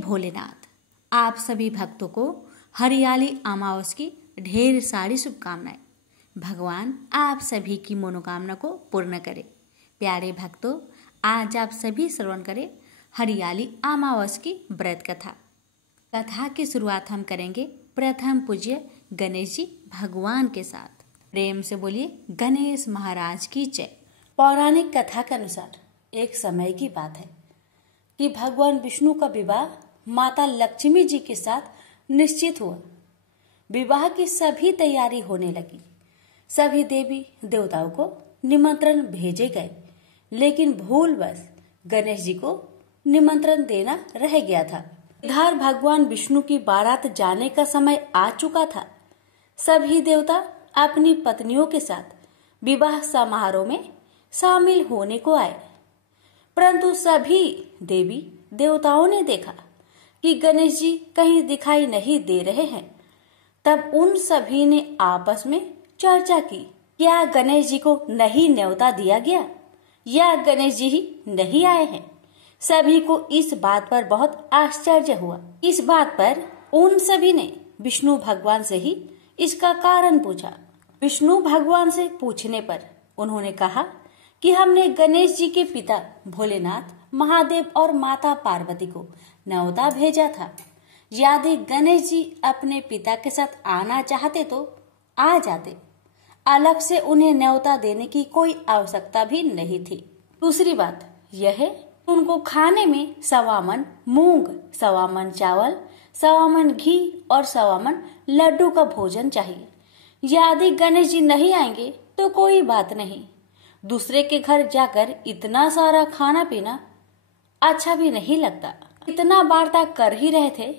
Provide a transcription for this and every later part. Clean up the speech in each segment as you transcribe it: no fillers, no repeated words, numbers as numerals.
भोलेनाथ। आप सभी भक्तों को हरियाली अमावस की ढेर सारी शुभकामनाएं। भगवान आप सभी की मनोकामना को पूर्ण करे। प्यारे भक्तों, आज आप सभी श्रवण करें हरियाली अमावस की व्रत कथा। कथा की शुरुआत हम करेंगे प्रथम पूज्य गणेश जी भगवान के साथ। प्रेम से बोलिए गणेश महाराज की जय। पौराणिक कथा के अनुसार एक समय की बात है कि भगवान विष्णु का विवाह माता लक्ष्मी जी के साथ निश्चित हुआ। विवाह की सभी तैयारी होने लगी। सभी देवी देवताओं को निमंत्रण भेजे गए, लेकिन भूलवश गणेश जी को निमंत्रण देना रह गया था। इधर भगवान विष्णु की बारात जाने का समय आ चुका था। सभी देवता अपनी पत्नियों के साथ विवाह समारोह में शामिल होने को आए, परंतु सभी देवी देवताओं ने देखा कि गणेश जी कहीं दिखाई नहीं दे रहे हैं। तब उन सभी ने आपस में चर्चा की, क्या गणेश जी को नहीं न्योता दिया गया या गणेश जी ही नहीं आए हैं। सभी को इस बात पर बहुत आश्चर्य हुआ। इस बात पर उन सभी ने विष्णु भगवान से ही इसका कारण पूछा। विष्णु भगवान से पूछने पर उन्होंने कहा कि हमने गणेश जी के पिता भोलेनाथ, महादेव और माता पार्वती को न्योता भेजा था। यदि गणेश जी अपने पिता के साथ आना चाहते तो आ जाते। अलग से उन्हें न्योता देने की कोई आवश्यकता भी नहीं थी। दूसरी बात यह है, उनको खाने में 1.25 मन मूंग, 1.25 मन चावल, 1.25 मन घी और 1.25 मन लड्डू का भोजन चाहिए। यदि गणेश जी नहीं आएंगे तो कोई बात नहीं, दूसरे के घर जाकर इतना सारा खाना पीना अच्छा भी नहीं लगता। इतना वार्ता कर ही रहे थे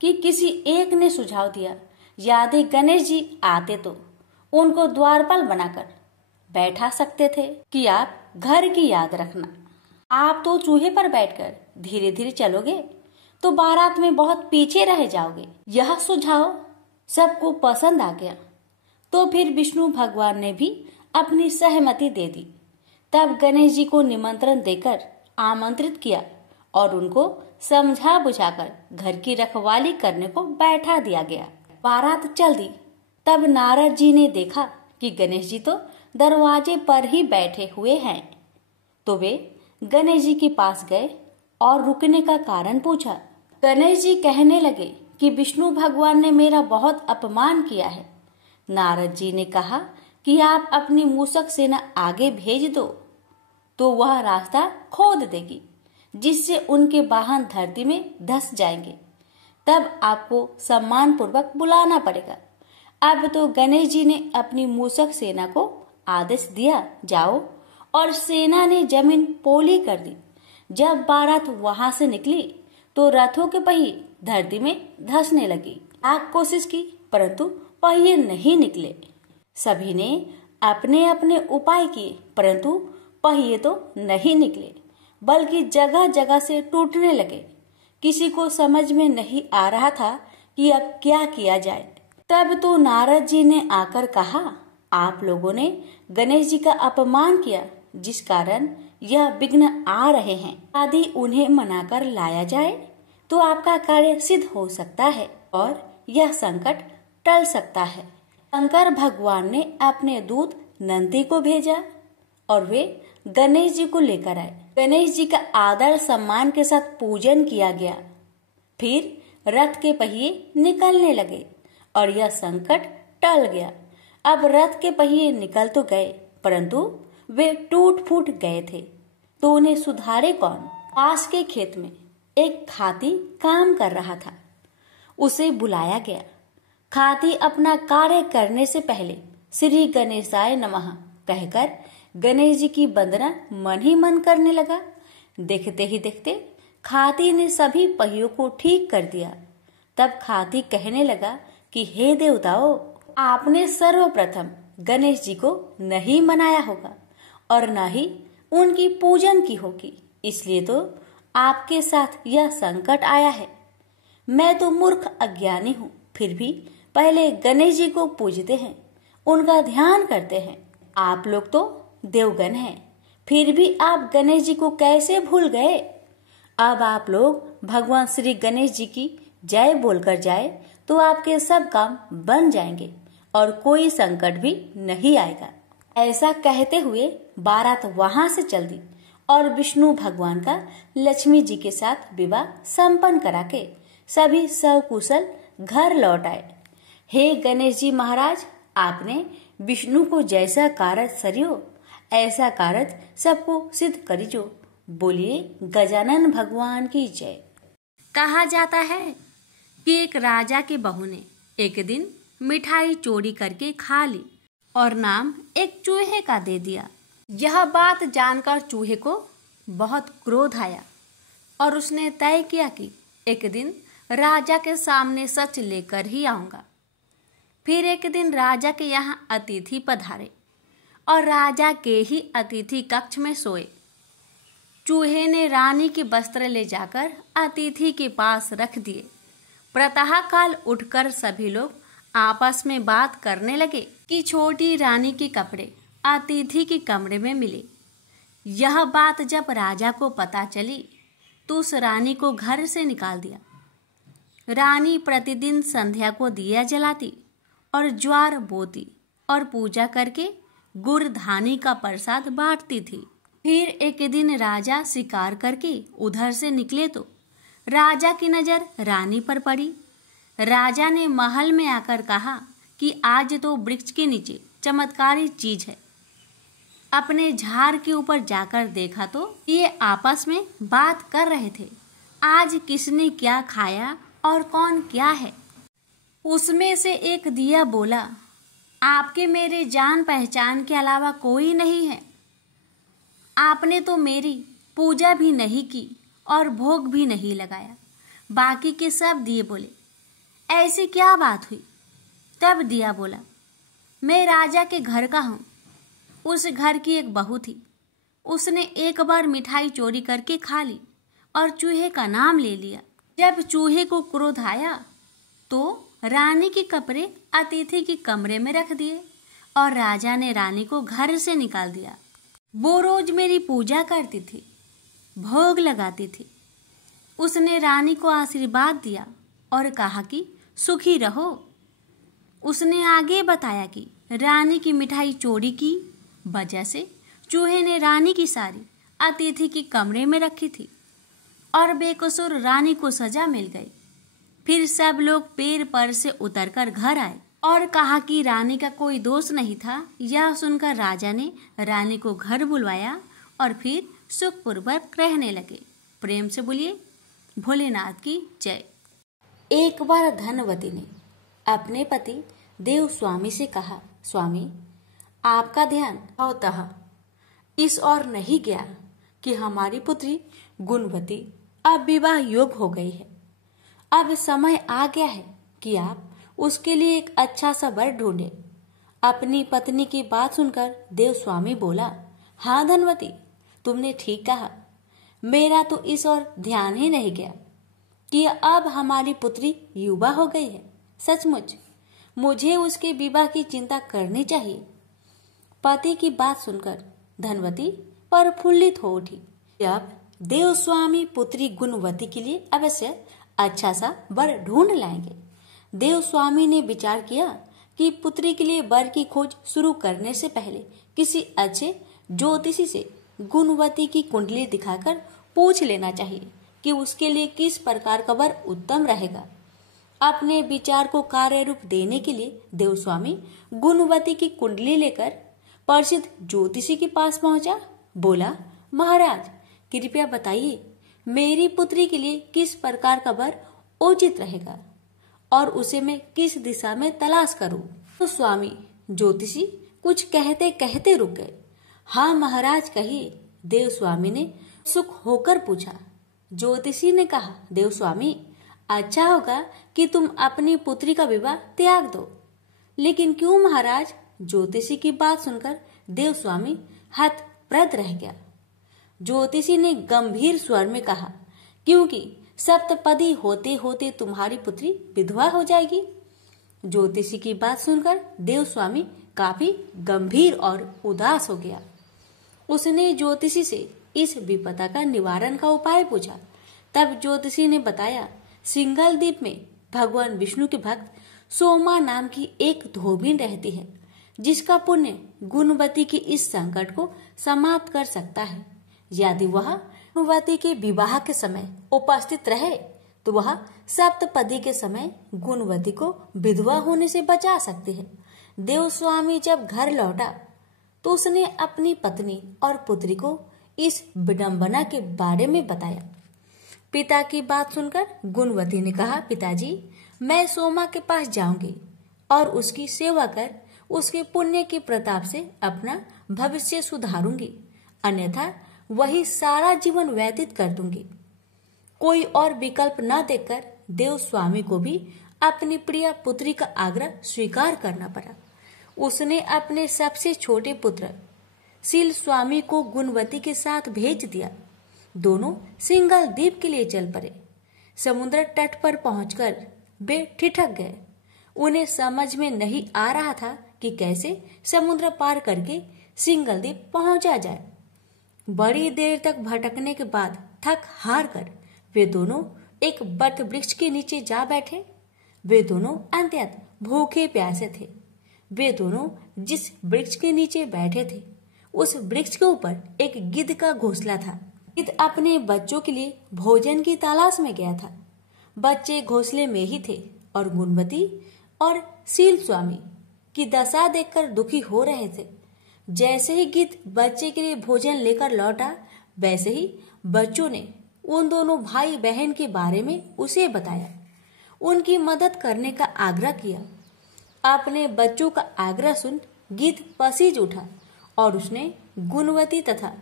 कि किसी एक ने सुझाव दिया, यदि गणेश जी आते तो उनको द्वारपाल बनाकर बैठा सकते थे कि आप घर की याद रखना। आप तो चूहे पर बैठकर धीरे धीरे चलोगे तो बारात में बहुत पीछे रह जाओगे। यह सुझाव सबको पसंद आ गया, तो फिर विष्णु भगवान ने भी अपनी सहमति दे दी। तब गणेश जी को निमंत्रण देकर आमंत्रित किया और उनको समझा बुझाकर घर की रखवाली करने को बैठा दिया गया। बारात चल दी। तब नारद जी ने देखा कि गणेश जी तो दरवाजे पर ही बैठे हुए हैं, तो वे गणेश जी के पास गए और रुकने का कारण पूछा। गणेश जी कहने लगे कि विष्णु भगवान ने मेरा बहुत अपमान किया है। नारद जी ने कहा कि आप अपनी मूषक सेना आगे भेज दो तो वह रास्ता खोद देगी, जिससे उनके वाहन धरती में धंस जाएंगे। तब आपको सम्मान पूर्वक बुलाना पड़ेगा। अब तो गणेश जी ने अपनी मूषक सेना को आदेश दिया, जाओ, और सेना ने जमीन पोली कर दी। जब बारात वहां से निकली तो रथों के पहिए धरती में धंसने लगी। लाख कोशिश की, परंतु पहिए नहीं निकले। सभी ने अपने अपने उपाय किए, परंतु पहिए तो नहीं निकले, बल्कि जगह जगह से टूटने लगे। किसी को समझ में नहीं आ रहा था कि अब क्या किया जाए। तब तो नारद जी ने आकर कहा, आप लोगों ने गणेश जी का अपमान किया, जिस कारण यह विघ्न आ रहे हैं। यदि उन्हें मनाकर लाया जाए तो आपका कार्य सिद्ध हो सकता है और यह संकट टल सकता है। शंकर भगवान ने अपने दूत नंदी को भेजा और वे गणेश जी को लेकर आए। गणेश जी का आदर सम्मान के साथ पूजन किया गया। फिर रथ के पहिए निकलने लगे और यह संकट टल गया। अब रथ के पहिए निकल तो गए, परंतु वे टूट फूट गए थे, तो उन्हें सुधारे कौन। पास के खेत में एक खाती काम कर रहा था। उसे बुलाया गया। खाती अपना कार्य करने से पहले श्री गणेशाय नमः कहकर गणेश जी की वंदना मन ही मन करने लगा। देखते ही देखते खाती ने सभी पहियों को ठीक कर दिया। तब खाती कहने लगा कि हे देवताओं, आपने सर्वप्रथम गणेश जी को नहीं मनाया होगा और न ही उनकी पूजन की होगी, इसलिए तो आपके साथ यह संकट आया है। मैं तो मूर्ख अज्ञानी हूँ, फिर भी पहले गणेश जी को पूजते हैं, उनका ध्यान करते हैं। आप लोग तो देवगण हैं, फिर भी आप गणेश जी को कैसे भूल गए। अब आप लोग भगवान श्री गणेश जी की जय बोलकर जाए तो आपके सब काम बन जाएंगे और कोई संकट भी नहीं आएगा। ऐसा कहते हुए बारात वहां से चल दी और विष्णु भगवान का लक्ष्मी जी के साथ विवाह संपन्न करा के सभी सकुशल घर लौट आए। हे गणेश जी महाराज, आपने विष्णु को जैसा कारज सरियो ऐसा कारज सबको सिद्ध करिजो। बोलिए गजानन भगवान की जय। कहा जाता है कि एक राजा की बहू ने एक दिन मिठाई चोरी करके खा ली और नाम एक चूहे का दे दिया। यह बात जानकर चूहे को बहुत क्रोध आया और उसने तय किया कि एक दिन राजा के सामने सच लेकर ही आऊंगा। फिर एक दिन राजा के यहाँ अतिथि पधारे और राजा के ही अतिथि कक्ष में सोए। चूहे ने रानी के वस्त्र ले जाकर अतिथि के पास रख दिए। प्रातः काल उठकर सभी लोग आपस में बात करने लगे कि छोटी रानी के कपड़े अतिथि के कमरे में मिले। यह बात जब राजा को पता चली तो उस रानी को घर से निकाल दिया। रानी प्रतिदिन संध्या को दिया जलाती और ज्वार बोती और पूजा करके गुड़ धानी का प्रसाद बांटती थी। फिर एक दिन राजा शिकार करके उधर से निकले तो राजा की नजर रानी पर पड़ी। राजा ने महल में आकर कहा कि आज तो वृक्ष के नीचे चमत्कारी चीज है। अपने झाड़ के ऊपर जाकर देखा तो ये आपस में बात कर रहे थे, आज किसने क्या खाया और कौन क्या है। उसमें से एक दिया बोला, आपके मेरे जान पहचान के अलावा कोई नहीं है। आपने तो मेरी पूजा भी नहीं की और भोग भी नहीं लगाया। बाकी के सब दिए बोले, ऐसी क्या बात हुई। तब दिया बोला, मैं राजा के घर का हूँ। उस घर की एक बहू थी, उसने एक बार मिठाई चोरी करके खा ली और चूहे का नाम ले लिया। जब चूहे को क्रोध आया तो रानी के कपड़े अतिथि के कमरे में रख दिए और राजा ने रानी को घर से निकाल दिया। वो रोज मेरी पूजा करती थी, भोग लगाती थी। उसने रानी को आशीर्वाद दिया और कहा कि सुखी रहो। उसने आगे बताया कि रानी की मिठाई चोरी की वजह से चूहे ने रानी की सारी अतिथि के कमरे में रखी थी और बेकसूर रानी को सजा मिल गई। फिर सब लोग पेड़ पर से उतरकर घर आए और कहा कि रानी का कोई दोष नहीं था। यह सुनकर राजा ने रानी को घर बुलवाया और फिर सुखपूर्वक रहने लगे। प्रेम से बोलिए भोलेनाथ की जय। एक बार धनवती ने अपने पति देव स्वामी से कहा, स्वामी, आपका ध्यान स्वतः इस ओर नहीं गया कि हमारी पुत्री गुणवती अब विवाह योग्य हो गई है। अब समय आ गया है कि आप उसके लिए एक अच्छा सा वर ढूंढे। अपनी पत्नी की बात सुनकर देव स्वामी बोला, हाँ धनवती, तुमने ठीक कहा। मेरा तो इस ओर ध्यान ही नहीं गया कि अब हमारी पुत्री युवा हो गई है। सचमुच मुझे उसके विवाह की चिंता करनी चाहिए। पति की बात सुनकर धनवती प्रफुल्लित हो उठी। अब देव स्वामी पुत्री गुणवती के लिए अवश्य अच्छा सा वर ढूंढ लाएंगे। देव स्वामी ने विचार किया कि पुत्री के लिए वर की खोज शुरू करने से पहले किसी अच्छे ज्योतिषी से गुणवती की कुंडली दिखाकर पूछ लेना चाहिए कि उसके लिए किस प्रकार का वर उत्तम रहेगा। अपने विचार को कार्य रूप देने के लिए देवस्वामी गुणवती की कुंडली लेकर प्रसिद्ध ज्योतिषी के पास पहुंचा। बोला, महाराज कृपया बताइए मेरी पुत्री के लिए किस प्रकार का वर उचित रहेगा और उसे मैं किस दिशा में तलाश करूं। तो स्वामी ज्योतिषी कुछ कहते कहते रुक गए। हाँ महाराज कहिए, देव स्वामी ने सुख होकर पूछा। ज्योतिषी ने कहा, देव स्वामी अच्छा होगा कि तुम अपनी पुत्री का विवाह त्याग दो। लेकिन क्यों महाराज? ज्योतिषी की बात सुनकर देव स्वामी हतप्रद रह गया। ज्योतिषी ने गंभीर स्वर में कहा, क्योंकि सप्तपदी होते होते तुम्हारी पुत्री विधवा हो जाएगी। ज्योतिषी की बात सुनकर देव स्वामी काफी गंभीर और उदास हो गया। उसने ज्योतिषी से इस विपदा का निवारण का उपाय पूछा। तब ज्योतिषी ने बताया, सिंघल द्वीप में भगवान विष्णु के भक्त सोमा नाम की एक धोबिन रहती है, जिसका पुण्य गुणवती के इस संकट को समाप्त कर सकता है। यदि वह गुणवती के विवाह के समय उपस्थित रहे तो वह सप्तपदी के समय गुणवती को विधवा होने से बचा सकती है। देवस्वामी जब घर लौटा तो उसने अपनी पत्नी और पुत्री को इस विडंबना के बारे में बताया। पिता की बात सुनकर गुणवती ने कहा, पिताजी, मैं सोमा के पास जाऊंगी और उसकी सेवा कर उसके पुण्य के प्रताप से अपना भविष्य सुधारूंगी, अन्यथा वही सारा जीवन व्यतीत कर दूंगी। कोई और विकल्प न देखकर देवस्वामी को भी अपनी प्रिय पुत्री का आग्रह स्वीकार करना पड़ा। उसने अपने सबसे छोटे पुत्र सील स्वामी को गुणवती के साथ भेज दिया। दोनों सिंघल द्वीप के लिए चल पड़े। समुद्र तट पर पहुंचकर वे ठिठक गए। उन्हें समझ में नहीं आ रहा था कि कैसे समुद्र पार करके सिंघल द्वीप पहुंचा जाए। बड़ी देर तक भटकने के बाद थक हार कर वे दोनों एक बट वृक्ष के नीचे जा बैठे। वे दोनों अत्यंत भूखे प्यासे थे। वे दोनों जिस वृक्ष के नीचे बैठे थे उस वृक्ष के ऊपर एक गिद्ध का घोंसला था। गिद्ध अपने बच्चों के लिए भोजन की तलाश में गया था। बच्चे घोंसले में ही थे और गुणवती और सील स्वामी की दशा देखकर दुखी हो रहे थे। जैसे ही गिद्ध बच्चे के लिए भोजन लेकर लौटा, वैसे ही बच्चों ने उन दोनों भाई बहन के बारे में उसे बताया, उनकी मदद करने का आग्रह किया। अपने बच्चों का आग्रह सुन गिद्ध पसीज उठा और उसने गुणवती तथा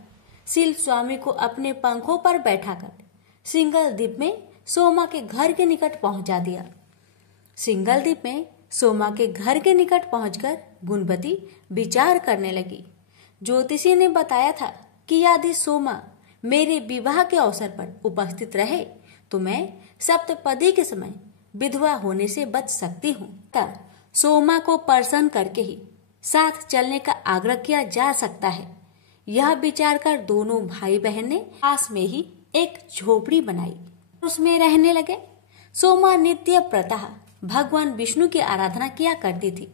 सील स्वामी को अपने पंखों पर बैठाकर सिंघल द्वीप में सोमा के घर के निकट पहुंचा दिया। सिंघल द्वीप में सोमा के घर के निकट पहुंचकर गुणवती विचार करने लगी। ज्योतिषी ने बताया था कि यदि सोमा मेरे विवाह के अवसर पर उपस्थित रहे तो मैं सप्तपदी के समय विधवा होने से बच सकती हूँ। सोमा को प्रसन्न करके ही साथ चलने का आग्रह किया जा सकता है। यह विचार कर दोनों भाई बहन ने पास में ही एक झोपड़ी बनाई, उसमें रहने लगे। सोमा नित्य प्रतः भगवान विष्णु की आराधना किया करती थी।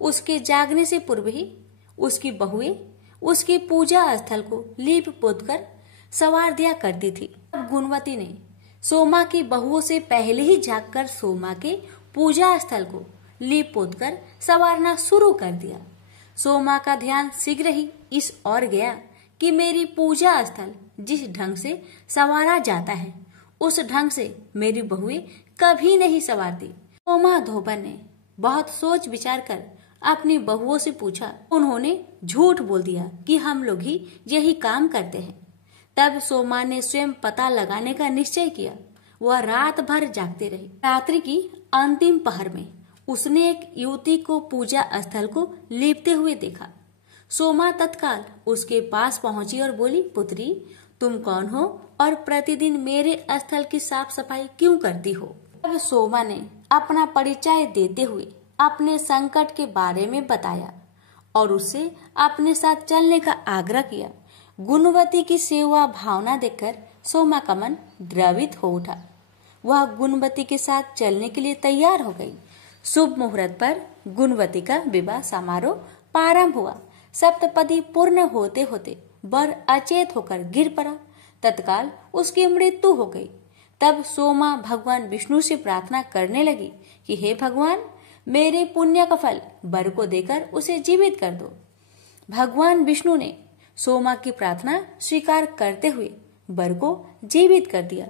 उसके जागने से पूर्व ही उसकी बहुएं उसके पूजा स्थल को लीप पोत कर संवार दिया करती थी। गुणवती ने सोमा की बहुओं से पहले ही जागकर सोमा के पूजा स्थल को लीप पोत कर संवारना शुरू कर दिया। सोमा का ध्यान शीघ्र ही इस ओर गया कि मेरी पूजा स्थल जिस ढंग से संवारा जाता है उस ढंग से मेरी बहुएं कभी नहीं संवारती। सोमा धोबन ने बहुत सोच विचार कर अपनी बहुओं से पूछा। उन्होंने झूठ बोल दिया कि हम लोग ही यही काम करते हैं। तब सोमा ने स्वयं पता लगाने का निश्चय किया। वह रात भर जागते रही। रात्रि की अंतिम पहर में उसने एक युवती को पूजा स्थल को लीपते हुए देखा। सोमा तत्काल उसके पास पहुंची और बोली, पुत्री, तुम कौन हो और प्रतिदिन मेरे स्थल की साफ सफाई क्यों करती हो? तब सोमा ने अपना परिचय देते हुए अपने संकट के बारे में बताया और उससे अपने साथ चलने का आग्रह किया। गुणवती की सेवा भावना देखकर सोमा का मन द्रवित हो उठा। वह गुणवती के साथ चलने के लिए तैयार हो गई। शुभ मुहूर्त पर गुणवती का विवाह समारोह प्रारंभ हुआ। सप्तपदी पूर्ण होते होते वर अचेत होकर गिर पड़ा। तत्काल उसकी मृत्यु हो गई। तब सोमा भगवान विष्णु से प्रार्थना करने लगी कि हे भगवान, मेरे पुण्य का फल वर को देकर उसे जीवित कर दो। भगवान विष्णु ने सोमा की प्रार्थना स्वीकार करते हुए वर को जीवित कर दिया।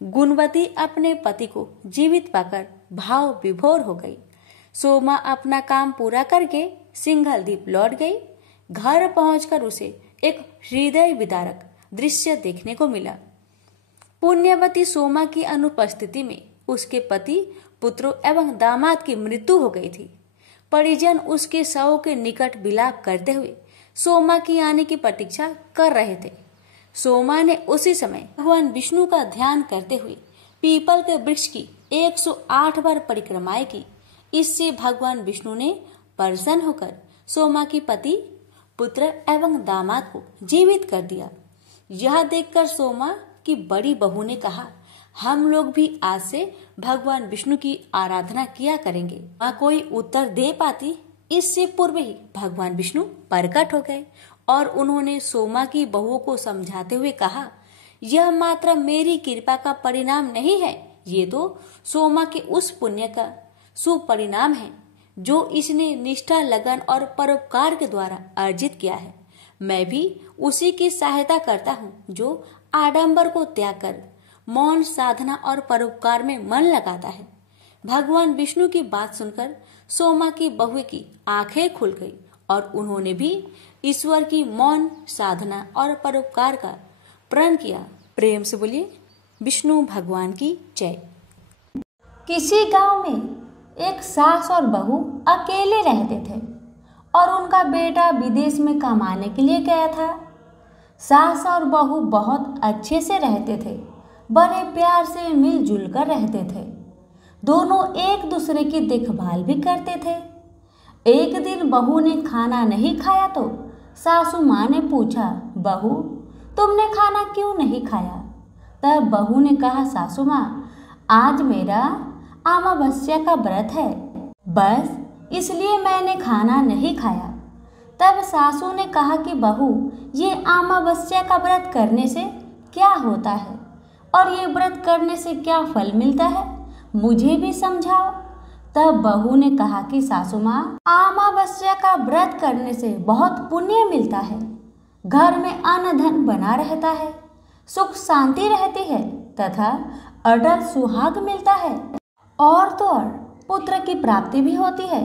गुणवती अपने पति को जीवित पाकर भाव विभोर हो गई। सोमा अपना काम पूरा करके सिंघल द्वीप लौट गई। घर पहुंचकर उसे एक हृदय विदारक दृश्य देखने को मिला। पुण्यवती सोमा की अनुपस्थिति में उसके पति, पुत्रों एवं दामाद की मृत्यु हो गई थी। परिजन उसके शव के निकट विलाप करते हुए सोमा की आने की प्रतीक्षा कर रहे थे। सोमा ने उसी समय भगवान विष्णु का ध्यान करते हुए पीपल के वृक्ष की 108 बार परिक्रमाएं की। इससे भगवान विष्णु ने प्रसन्न होकर सोमा की पति, पुत्र एवं दामाद को जीवित कर दिया। यह देखकर सोमा की बड़ी बहू ने कहा हम लोग भी आज से भगवान विष्णु की आराधना किया करेंगे। कोई उत्तर दे पाती, इससे पूर्व ही भगवान विष्णु प्रकट हो गए और उन्होंने सोमा की बहुओं को समझाते हुए कहा, यह मात्र मेरी कृपा का परिणाम नहीं है, ये तो सोमा के उस पुण्य का शुभ परिणाम है जो इसने निष्ठा, लगन और परोपकार के द्वारा अर्जित किया है। मैं भी उसी की सहायता करता हूँ जो आडंबर को त्याग कर मौन साधना और परोपकार में मन लगाता है। भगवान विष्णु की बात सुनकर सोमा की बहू की आंखें खुल गई और उन्होंने भी ईश्वर की मौन साधना और परोपकार का प्रण किया। प्रेम से बोलिए विष्णु भगवान की जय। किसी गांव में एक सास और बहू अकेले रहते थे और उनका बेटा विदेश में कमाने के लिए गया था। सास और बहू बहुत अच्छे से रहते थे, बड़े प्यार से मिलजुल कर रहते थे। दोनों एक दूसरे की देखभाल भी करते थे। एक दिन बहू ने खाना नहीं खाया तो सासू माँ ने पूछा, बहू तुमने खाना क्यों नहीं खाया? तब बहू ने कहा, सासू माँ आज मेरा अमावस्या का व्रत है, बस इसलिए मैंने खाना नहीं खाया। तब सासू ने कहा कि बहू ये अमावस्या का व्रत करने से क्या होता है और ये व्रत करने से क्या फल मिलता है, मुझे भी समझाओ। तब बहू ने कहा कि सासू माँ अमावस्या का व्रत करने से बहुत पुण्य मिलता है, घर में अन्न धन बना रहता है, सुख शांति रहती है तथा अटल सुहाग मिलता है और तो और पुत्र की प्राप्ति भी होती है।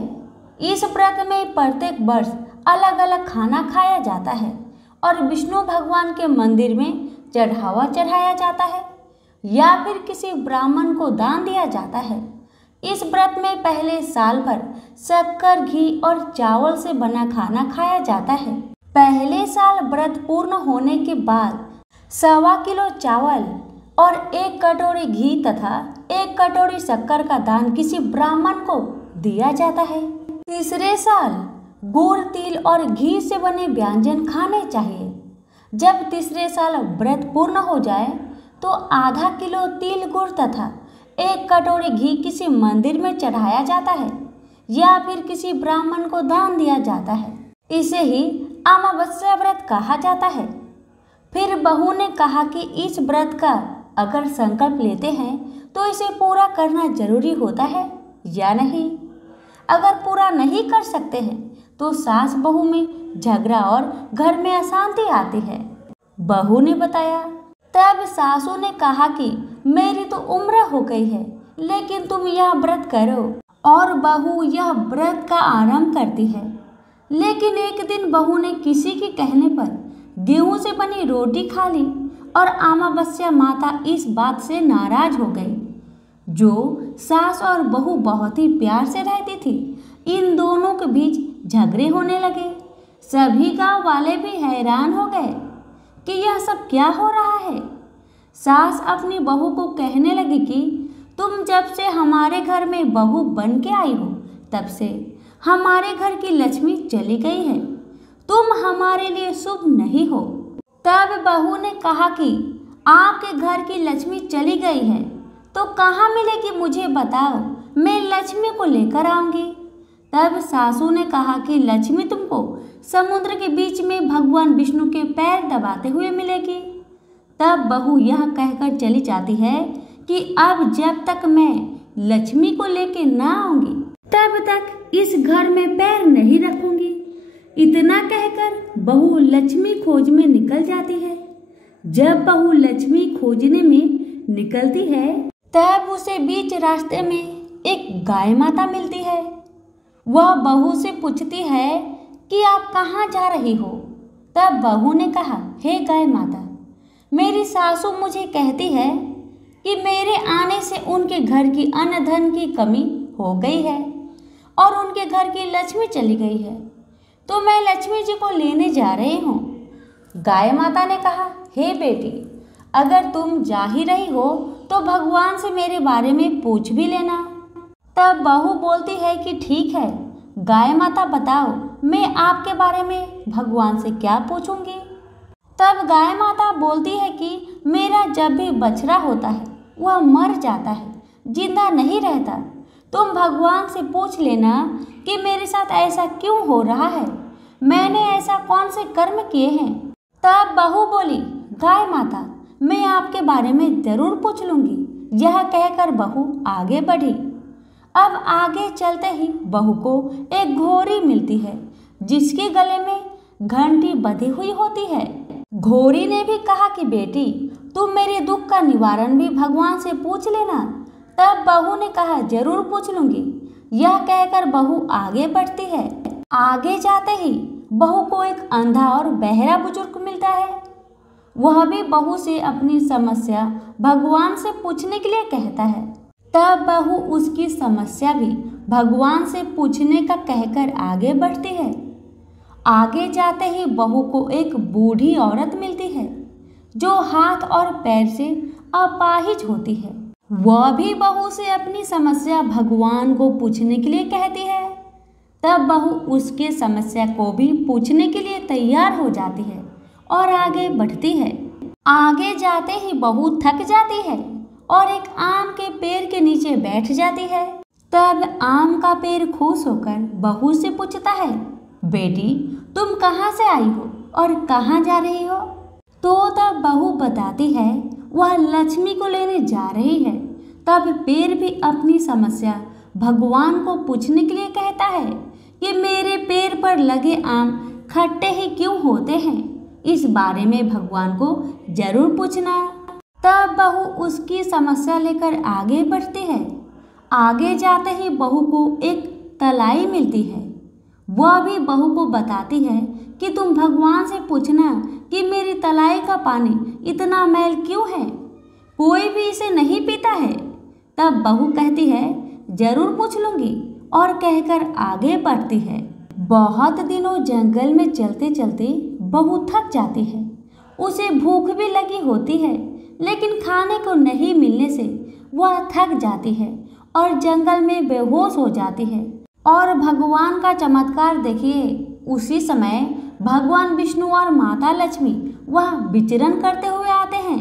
इस व्रत में प्रत्येक वर्ष अलग अलग खाना खाया जाता है और विष्णु भगवान के मंदिर में चढ़ावा चढ़ाया जाता है या फिर किसी ब्राह्मण को दान दिया जाता है। इस व्रत में पहले साल भर शक्कर, घी और चावल से बना खाना खाया जाता है। पहले साल व्रत पूर्ण होने के बाद 1.25 किलो चावल और 1 कटोरी घी तथा 1 कटोरी शक्कर का दान किसी ब्राह्मण को दिया जाता है। तीसरे साल गुड़, तिल और घी से बने व्यंजन खाने चाहिए। जब तीसरे साल व्रत पूर्ण हो जाए तो आधा किलो तिल, गुड़ तथा 1 कटोरी घी किसी मंदिर में चढ़ाया जाता है या फिर किसी ब्राह्मण को दान दिया जाता है। इसे ही अमावस्या व्रत कहा जाता है। फिर बहू ने कहा कि इस व्रत का अगर संकल्प लेते हैं तो इसे पूरा करना जरूरी होता है या नहीं। अगर पूरा नहीं कर सकते हैं तो सास बहू में झगड़ा और घर में अशांति आती है। बहू ने बताया। तब सासू ने कहा कि मेरी तो उम्र हो गई है, लेकिन तुम यह व्रत करो। और बहू यह व्रत का आरंभ करती है। लेकिन एक दिन बहू ने किसी के कहने पर गेहूं से बनी रोटी खा ली और अमावस्या माता इस बात से नाराज हो गई। जो सास और बहू बहुत ही प्यार से रहती थी, इन दोनों के बीच झगड़े होने लगे। सभी गांव वाले भी हैरान हो गए कि यह सब क्या हो रहा है। सास अपनी बहू को कहने लगी कि तुम जब से हमारे घर में बहू बन के आई हो तब से हमारे घर की लक्ष्मी चली गई है, तुम हमारे लिए शुभ नहीं हो। तब बहू ने कहा कि आपके घर की लक्ष्मी चली गई है तो कहाँ मिलेगी, मुझे बताओ, मैं लक्ष्मी को लेकर आऊंगी। तब सासू ने कहा कि लक्ष्मी तुमको समुद्र के बीच में भगवान विष्णु के पैर दबाते हुए मिलेगी। तब बहू यह कहकर चली जाती है कि अब जब तक मैं लक्ष्मी को लेके ना आऊंगी तब तक इस घर में पैर नहीं रखूंगी। इतना कहकर बहू लक्ष्मी खोज में निकल जाती है। जब बहू लक्ष्मी खोजने में निकलती है तब उसे बीच रास्ते में एक गाय माता मिलती है। वह बहू से पूछती है कि आप कहाँ जा रही हो। तब बहू ने कहा, हे गाय माता, मेरी सासू मुझे कहती है कि मेरे आने से उनके घर की अन्न धन की कमी हो गई है और उनके घर की लक्ष्मी चली गई है, तो मैं लक्ष्मी जी को लेने जा रही हूँ। गाय माता ने कहा, हे बेटी, अगर तुम जा ही रही हो तो भगवान से मेरे बारे में पूछ भी लेना। तब बहू बोलती है कि ठीक है गाय माता, बताओ मैं आपके बारे में भगवान से क्या पूछूंगी। तब गाय माता बोलती है कि मेरा जब भी बछड़ा होता है वह मर जाता है, जिंदा नहीं रहता। तुम भगवान से पूछ लेना कि मेरे साथ ऐसा क्यों हो रहा है, मैंने ऐसा कौन से कर्म किए हैं। तब बहू बोली, गाय माता, मैं आपके बारे में जरूर पूछ लूंगी। यह कहकर बहू आगे बढ़ी। अब आगे चलते ही बहू को एक घोड़ी मिलती है, जिसके गले में घंटी बंधी हुई होती है। घोड़ी ने भी कहा कि बेटी, तुम मेरे दुख का निवारण भी भगवान से पूछ लेना। तब बहू ने कहा, जरूर पूछ लूंगी। यह कहकर बहू आगे बढ़ती है। आगे जाते ही बहू को एक अंधा और बहरा बुजुर्ग मिलता है। वह भी बहू से अपनी समस्या भगवान से पूछने के लिए कहता है। तब बहू उसकी समस्या भी भगवान से पूछने का कहकर आगे बढ़ती है। आगे जाते ही बहू को एक बूढ़ी औरत मिलती है, जो हाथ और पैर से अपाहिज होती है। वह भी बहू से अपनी समस्या भगवान को पूछने के लिए कहती है। तब बहू उसके समस्या को भी पूछने के लिए तैयार हो जाती है और आगे बढ़ती है। आगे जाते ही बहू थक जाती है और एक आम के पेड़ के नीचे बैठ जाती है। तब आम का पेड़ खुश होकर बहू से पूछता है, बेटी, तुम कहाँ से आई हो और कहाँ जा रही हो? तो तब बहू बताती है वह लक्ष्मी को लेने जा रही है। तब पेड़ भी अपनी समस्या भगवान को पूछने के लिए कहता है कि मेरे पेड़ पर लगे आम खट्टे ही क्यों होते हैं, इस बारे में भगवान को जरूर पूछना। तब बहू उसकी समस्या लेकर आगे बढ़ती है। आगे जाते ही बहू को एक तलाई मिलती है। वह भी बहू को बताती है कि तुम भगवान से पूछना कि मेरी तलाई का पानी इतना मैल क्यों है, कोई भी इसे नहीं पीता है। तब बहू कहती है, जरूर पूछ लूंगी, और कहकर आगे बढ़ती है। बहुत दिनों जंगल में चलते चलते बहू थक जाती है। उसे भूख भी लगी होती है, लेकिन खाने को नहीं मिलने से वह थक जाती है और जंगल में बेहोश हो जाती है। और भगवान का चमत्कार देखिए, उसी समय भगवान विष्णु और माता लक्ष्मी वह विचरण करते हुए आते हैं।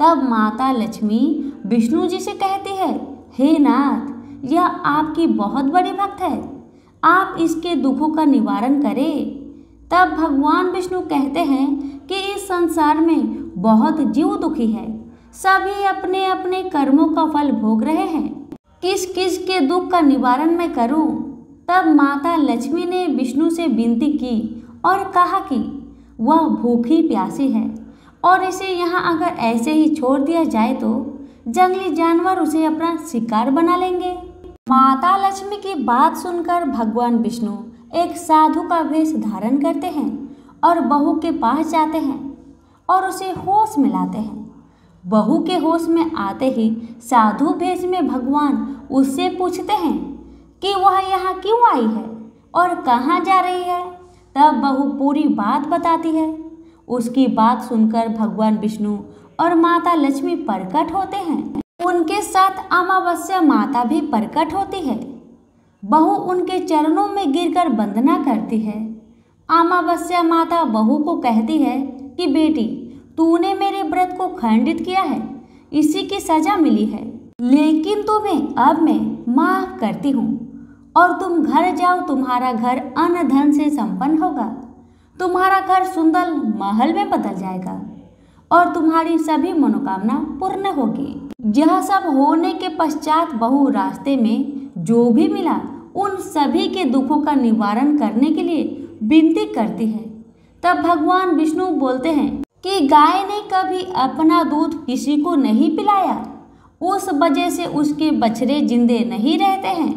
तब माता लक्ष्मी विष्णु जी से कहती है, हे नाथ, यह आपकी बहुत बड़ी भक्त है, आप इसके दुखों का निवारण करें। तब भगवान विष्णु कहते हैं कि इस संसार में बहुत जीव दुखी है, सभी अपने अपने कर्मों का फल भोग रहे हैं, किस किस के दुख का निवारण मैं करूं? तब माता लक्ष्मी ने विष्णु से विनती की और कहा कि वह भूखी प्यासी है और इसे यहाँ अगर ऐसे ही छोड़ दिया जाए तो जंगली जानवर उसे अपना शिकार बना लेंगे। माता लक्ष्मी की बात सुनकर भगवान विष्णु एक साधु का वेश धारण करते हैं और बहू के पास जाते हैं और उसे होश में लाते हैं। बहू के होश में आते ही साधु वेश में भगवान उससे पूछते हैं कि वह यहाँ क्यों आई है और कहाँ जा रही है। तब बहू पूरी बात बताती है। उसकी बात सुनकर भगवान विष्णु और माता लक्ष्मी प्रकट होते हैं। उनके साथ अमावस्या माता भी प्रकट होती है। बहू उनके चरणों में गिरकर वंदना करती है। अमावस्या माता बहू को कहती है कि बेटी, तूने मेरे व्रत को खंडित किया है, इसी की सजा मिली है, लेकिन तुम्हें अब मैं माफ करती हूँ और तुम घर जाओ। तुम्हारा घर अन्न धन से संपन्न होगा, तुम्हारा घर सुंदर महल में बदल जाएगा और तुम्हारी सभी मनोकामना पूर्ण होगी। यह सब होने के पश्चात बहू रास्ते में जो भी मिला उन सभी के दुखों का निवारण करने के लिए विनती करती है। तब भगवान विष्णु बोलते हैं कि गाय ने कभी अपना दूध किसी को नहीं पिलाया, उस वजह से उसके बछड़े जिंदे नहीं रहते हैं।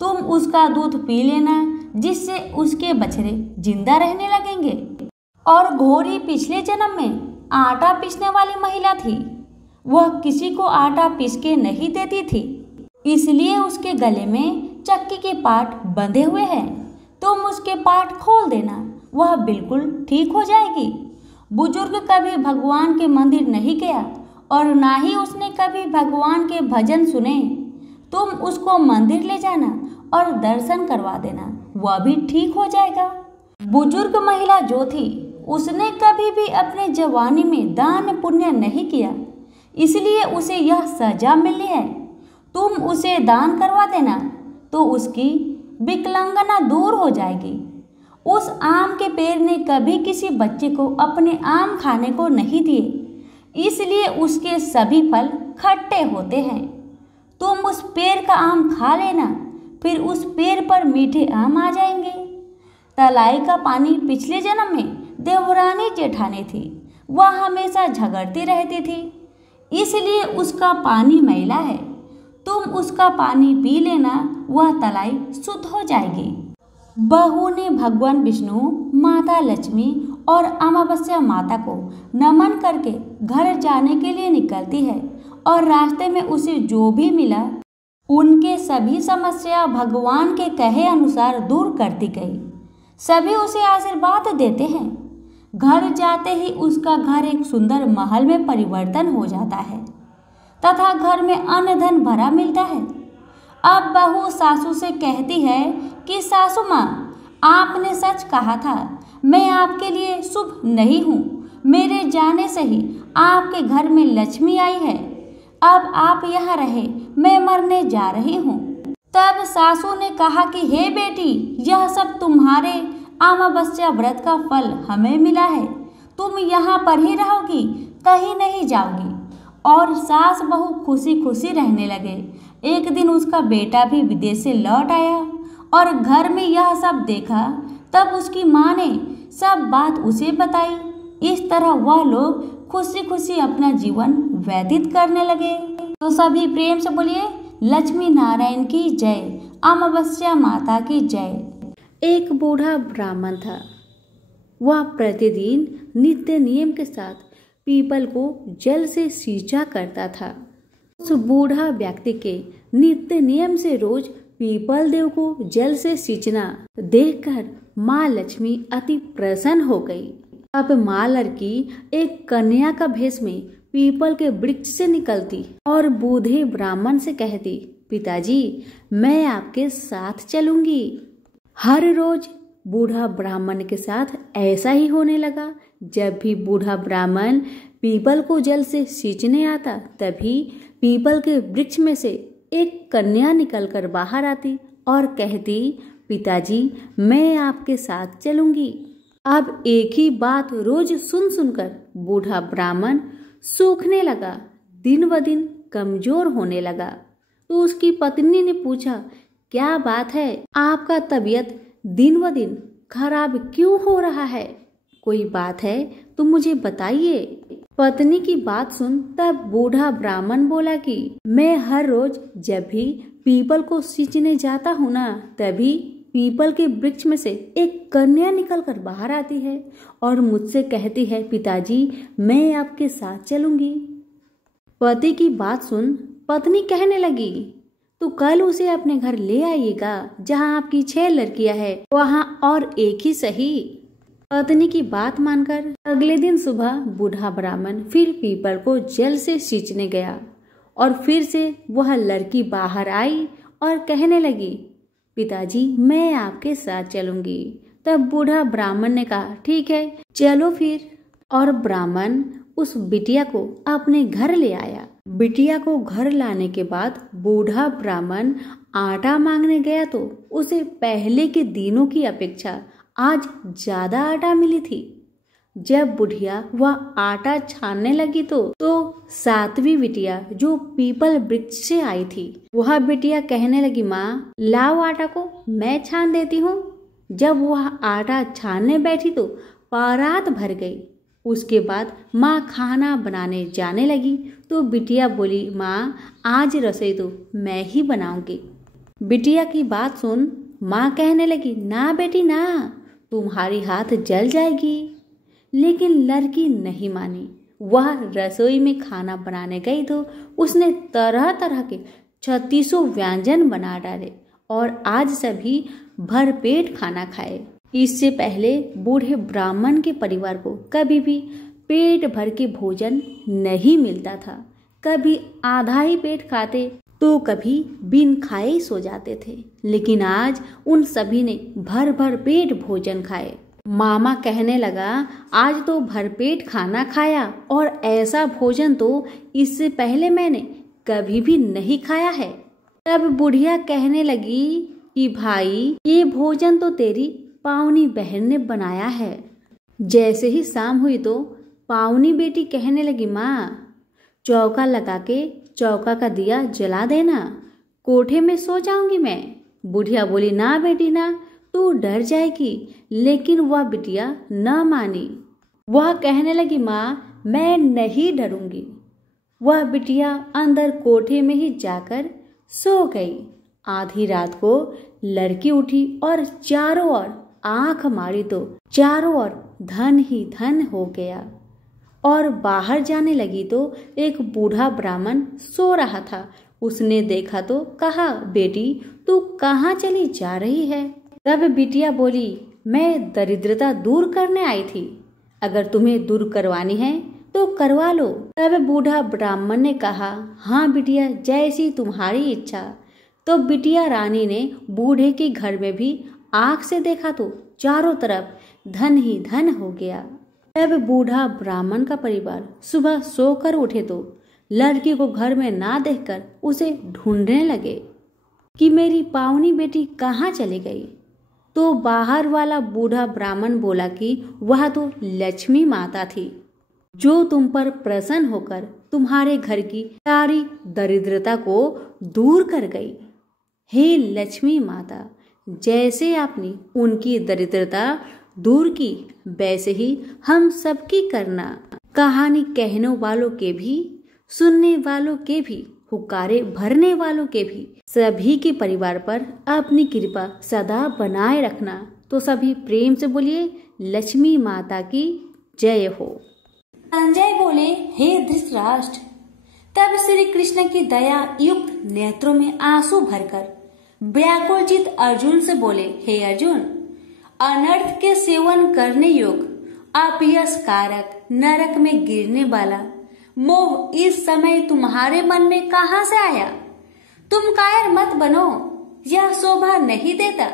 तुम उसका दूध पी लेना, जिससे उसके बछड़े जिंदा रहने लगेंगे। और घोड़ी पिछले जन्म में आटा पीसने वाली महिला थी, वह किसी को आटा पीस के नहीं देती थी, इसलिए उसके गले में चक्की के पाट बंधे हुए हैं। तुम उसके पाट खोल देना, वह बिल्कुल ठीक हो जाएगी। बुजुर्ग कभी भगवान के मंदिर नहीं गया और ना ही उसने कभी भगवान के भजन सुने। तुम उसको मंदिर ले जाना और दर्शन करवा देना, वह भी ठीक हो जाएगा। बुजुर्ग महिला जो थी, उसने कभी भी अपने जवानी में दान पुण्य नहीं किया, इसलिए उसे यह सजा मिली है। तुम उसे दान करवा देना तो उसकी विकलांगता दूर हो जाएगी। उस आम के पेड़ ने कभी किसी बच्चे को अपने आम खाने को नहीं दिए, इसलिए उसके सभी फल खट्टे होते हैं। तुम उस पेड़ का आम खा लेना, फिर उस पेड़ पर मीठे आम आ जाएंगे। तलाई का पानी पिछले जन्म में देवरानी जेठानी थी। वह हमेशा झगड़ती रहती थी, इसलिए उसका पानी मैला है। तुम उसका पानी पी लेना, वह तलाई शुद्ध हो जाएगी। बहू ने भगवान विष्णु, माता लक्ष्मी और अमावस्या माता को नमन करके घर जाने के लिए निकलती है और रास्ते में उसे जो भी मिला उनके सभी समस्या भगवान के कहे अनुसार दूर करती गई। सभी उसे आशीर्वाद देते हैं। घर जाते ही उसका घर एक सुंदर महल में परिवर्तन हो जाता है तथा घर में अन्न धन भरा मिलता है। अब बहू सासू से कहती है कि सासू माँ, आपने सच कहा था, मैं आपके लिए शुभ नहीं हूँ। मेरे जाने से ही आपके घर में लक्ष्मी आई है। अब आप यहाँ रहे, मैं मरने जा रही हूँ। तब सासू ने कहा कि हे बेटी, यह सब तुम्हारे अमावस्या व्रत का फल हमें मिला है। तुम यहाँ पर ही रहोगी, कहीं नहीं जाओगी। और सास बहू खुशी खुशी रहने लगे। एक दिन उसका बेटा भी विदेश से लौट आया और घर में यह सब देखा। तब उसकी माँ ने सब बात उसे बताई। इस तरह वह लोग खुशी खुशी अपना जीवन व्यतीत करने लगे। तो सभी प्रेम से बोलिए, लक्ष्मी नारायण की जय, अमावस्या माता की जय। एक बूढ़ा ब्राह्मण था। वह प्रतिदिन नित्य नियम के साथ पीपल को जल से सींचा करता था। उस बूढ़ा व्यक्ति के नित्य नियम से रोज पीपल देव को जल से सींचना देखकर माँ लक्ष्मी अति प्रसन्न हो गई। अब माँ लड़की एक कन्या का भेष में पीपल के वृक्ष से निकलती और बूढ़े ब्राह्मण से कहती, पिताजी, मैं आपके साथ चलूंगी। हर रोज बूढ़ा ब्राह्मण के साथ ऐसा ही होने लगा। जब भी बूढ़ा ब्राह्मण पीपल को जल से सींचने आता, तभी पीपल के वृक्ष में से एक कन्या निकलकर बाहर आती और कहती, पिताजी, मैं आपके साथ चलूंगी। अब एक ही बात रोज सुन सुनकर बूढ़ा ब्राह्मण सूखने लगा, दिन ब दिन कमजोर होने लगा। तो उसकी पत्नी ने पूछा, क्या बात है, आपका तबीयत दिन ब दिन खराब क्यों हो रहा है? कोई बात है तो मुझे बताइए। पत्नी की बात सुन तब बूढ़ा ब्राह्मण बोला कि मैं हर रोज जब भी पीपल को सींचने जाता हूँ ना, तभी पीपल के वृक्ष में से एक कन्या निकलकर बाहर आती है और मुझसे कहती है, पिताजी, मैं आपके साथ चलूंगी। पति की बात सुन पत्नी कहने लगी, तो कल उसे अपने घर ले आइएगा, जहाँ आपकी 6 लड़कियां हैं, वहाँ और एक ही सही। पत्नी की बात मानकर अगले दिन सुबह बूढ़ा ब्राह्मण फिर पीपल को जल से सींचने गया और फिर से वह लड़की बाहर आई और कहने लगी, पिताजी, मैं आपके साथ चलूंगी। तब बूढ़ा ब्राह्मण ने कहा, ठीक है, चलो फिर। और ब्राह्मण उस बिटिया को अपने घर ले आया। बिटिया को घर लाने के बाद बूढ़ा ब्राह्मण आटा मांगने गया तो उसे पहले के दिनों की अपेक्षा आज ज्यादा आटा मिली थी। जब बुढ़िया वह आटा छानने लगी तो 7वीं बिटिया जो पीपल वृक्ष से आई थी, वह बिटिया कहने लगी, माँ, लाओ आटा को मैं छान देती हूँ। जब वह आटा छानने बैठी तो परात भर गई। उसके बाद माँ खाना बनाने जाने लगी तो बिटिया बोली, माँ, आज रसोई तो मैं ही बनाऊंगी। बिटिया की बात सुन माँ कहने लगी, ना बेटी ना, तुम्हारी हाथ जल जाएगी। लेकिन लड़की नहीं मानी। वह रसोई में खाना बनाने गई तो उसने तरह तरह के 36 व्यंजन बना डाले और आज सभी भरपेट खाना खाए। इससे पहले बूढ़े ब्राह्मण के परिवार को कभी भी पेट भर के भोजन नहीं मिलता था। कभी आधा ही पेट खाते तो कभी बिन खाए ही सो जाते थे। लेकिन आज उन सभी ने भर भर पेट भोजन खाए। मामा कहने लगा, आज तो भरपेट खाना खाया और ऐसा भोजन तो इससे पहले मैंने कभी भी नहीं खाया है। तब बुढ़िया कहने लगी कि भाई, ये भोजन तो तेरी पावनी बहन ने बनाया है। जैसे ही शाम हुई तो पावनी बेटी कहने लगी, माँ चौका लगा के चौका का दिया जला देना, कोठे में सो जाऊंगी मैं। बुढ़िया बोली, ना बेटी ना, तू डर जाएगी। लेकिन वह बिटिया न मानी। वह कहने लगी, माँ मैं नहीं डरूंगी। वह बिटिया अंदर कोठे में ही जाकर सो गई। आधी रात को लड़की उठी और चारों ओर आंख मारी तो चारों ओर धन ही धन हो गया। और बाहर जाने लगी तो एक बूढ़ा ब्राह्मण सो रहा था। उसने देखा तो कहा, बेटी तू कहाँ चली जा रही है? तब बिटिया बोली, मैं दरिद्रता दूर करने आई थी, अगर तुम्हें दूर करवानी है तो करवा लो। तब बूढ़ा ब्राह्मण ने कहा, हाँ बिटिया, जैसी तुम्हारी इच्छा। तो बिटिया रानी ने बूढ़े के घर में भी आंख से देखा तो चारों तरफ धन ही धन हो गया। तब बूढ़ा ब्राह्मण का परिवार सुबह सोकर उठे तो लड़की को घर में ना देखकर उसे ढूंढने लगे कि मेरी पावनी बेटी कहाँ चली गई। तो बाहर वाला बूढ़ा ब्राह्मण बोला कि वह तो लक्ष्मी माता थी, जो तुम पर प्रसन्न होकर तुम्हारे घर की सारी दरिद्रता को दूर कर गई। हे लक्ष्मी माता, जैसे आपने उनकी दरिद्रता दूर की, वैसे ही हम सबकी करना। कहानी कहने वालों के भी, सुनने वालों के भी, हुक्कारे भरने वालों के भी, सभी के परिवार पर अपनी कृपा सदा बनाए रखना। तो सभी प्रेम से बोलिए, लक्ष्मी माता की जय हो। संजय बोले, हे धृतराष्ट्र। तब श्री कृष्ण की दया युक्त नेत्रों में आंसू भरकर व्याकुल चित अर्जुन से बोले, हे अर्जुन, अनर्थ के सेवन करने योग्य अपयश कारक नरक में गिरने वाला मोह इस समय तुम्हारे मन में कहां से आया? तुम कायर मत बनो, यह शोभा नहीं देता।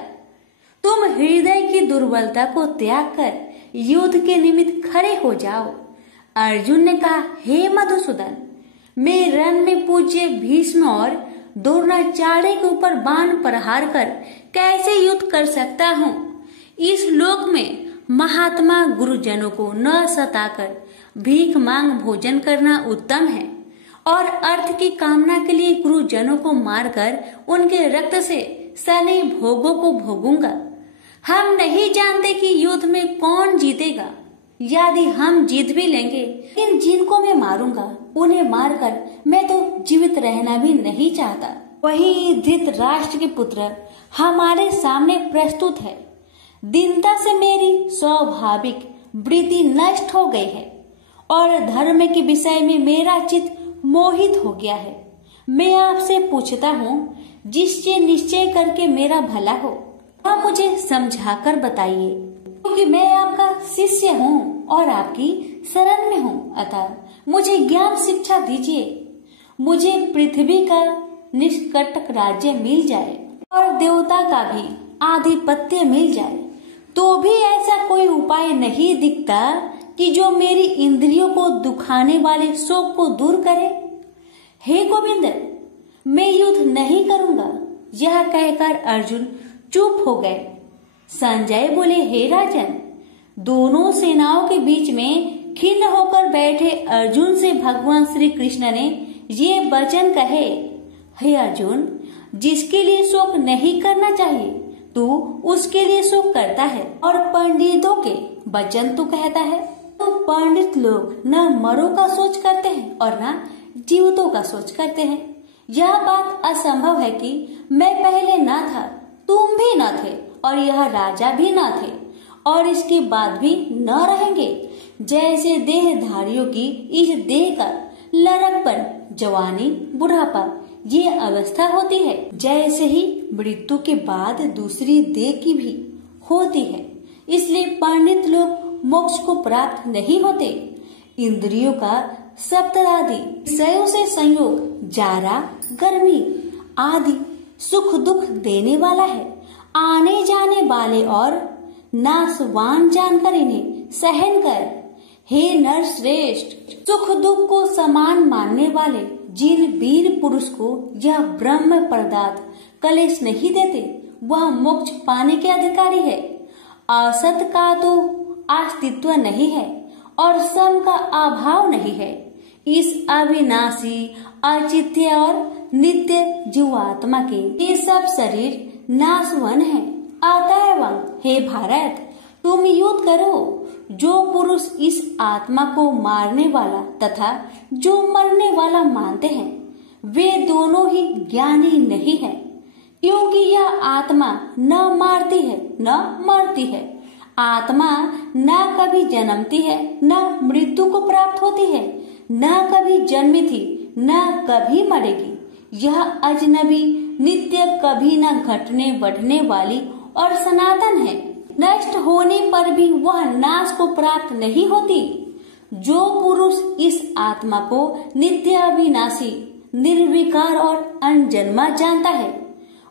तुम हृदय की दुर्बलता को त्याग कर युद्ध के निमित्त खड़े हो जाओ। अर्जुन ने कहा, हे मधुसूदन, मैं रण में पूज्य भीष्म और द्रोणाचार्य के ऊपर बाण प्रहार कर कैसे युद्ध कर सकता हूँ? इस लोक में महात्मा गुरुजनों को न सताकर भीख मांग भोजन करना उत्तम है, और अर्थ की कामना के लिए गुरुजनों को मारकर उनके रक्त से सने भोगों को भोगूंगा। हम नहीं जानते कि युद्ध में कौन जीतेगा। यदि हम जीत भी लेंगे, लेकिन जिनको मैं मारूंगा उन्हें मारकर मैं तो जीवित रहना भी नहीं चाहता। वही धृतराष्ट्र के पुत्र हमारे सामने प्रस्तुत है। दीनता से मेरी स्वाभाविक वृत्ति नष्ट हो गई है और धर्म के विषय में मेरा चित्त मोहित हो गया है। मैं आपसे पूछता हूँ, जिससे निश्चय करके मेरा भला हो, वह मुझे समझाकर बताइए, क्योंकि मैं आपका शिष्य हूँ और आपकी शरण में हूँ। अतः मुझे ज्ञान शिक्षा दीजिए। मुझे पृथ्वी का निष्कंटक राज्य मिल जाए और देवता का भी आधिपत्य मिल जाए, तो भी ऐसा कोई उपाय नहीं दिखता कि जो मेरी इंद्रियों को दुखाने वाले शोक को दूर करे। हे गोविंद, मैं युद्ध नहीं करूंगा। यह कहकर अर्जुन चुप हो गए। संजय बोले, हे राजन, दोनों सेनाओं के बीच में खिन्न होकर बैठे अर्जुन से भगवान श्री कृष्ण ने ये वचन कहे, हे अर्जुन, जिसके लिए शोक नहीं करना चाहिए तू उसके लिए शोक करता है, और पंडितों के वचन तू कहता है। तो पंडित लोग न मरों का सोच करते हैं और न जीवितों का सोच करते हैं। यह बात असंभव है कि मैं पहले न था, तुम भी न थे, और यह राजा भी न थे, और इसके बाद भी न रहेंगे। जैसे देहधारियों की इस देह का लड़कपन, जवानी, बुढ़ापा ये अवस्था होती है, जैसे ही मृत्यु के बाद दूसरी देह की भी होती है। इसलिए पंडित लोग मोक्ष को प्राप्त नहीं होते। इंद्रियों का सप्तरादि विषयों से संयोग जारा, गर्मी आदि सुख दुख देने वाला है। आने जाने वाले और नाशवान जानकर इन्हें सहन कर। हे नर श्रेष्ठ, सुख दुख को समान मानने वाले जिन वीर पुरुष को यह ब्रह्म पदार्थ कलेश नहीं देते, वह मोक्ष पाने के अधिकारी है। असत का तो अस्तित्व नहीं है और सम का अभाव नहीं है। इस अविनाशी, अचित्य और नित्य जीवात्मा के ये सब शरीर नाशवान है। अतएव हे भारत, तुम युद्ध करो। जो पुरुष इस आत्मा को मारने वाला तथा जो मरने वाला मानते हैं, वे दोनों ही ज्ञानी नहीं है, क्योंकि यह आत्मा न मारती है न मरती है। आत्मा न कभी जन्मती है न मृत्यु को प्राप्त होती है, न कभी जन्मी थी न कभी मरेगी। यह अजनबी, नित्य, कभी न घटने बढ़ने वाली और सनातन है। नष्ट होने पर भी वह नाश को प्राप्त नहीं होती। जो पुरुष इस आत्मा को नित्य, अविनाशी, निर्विकार और अनजन्मा जानता है,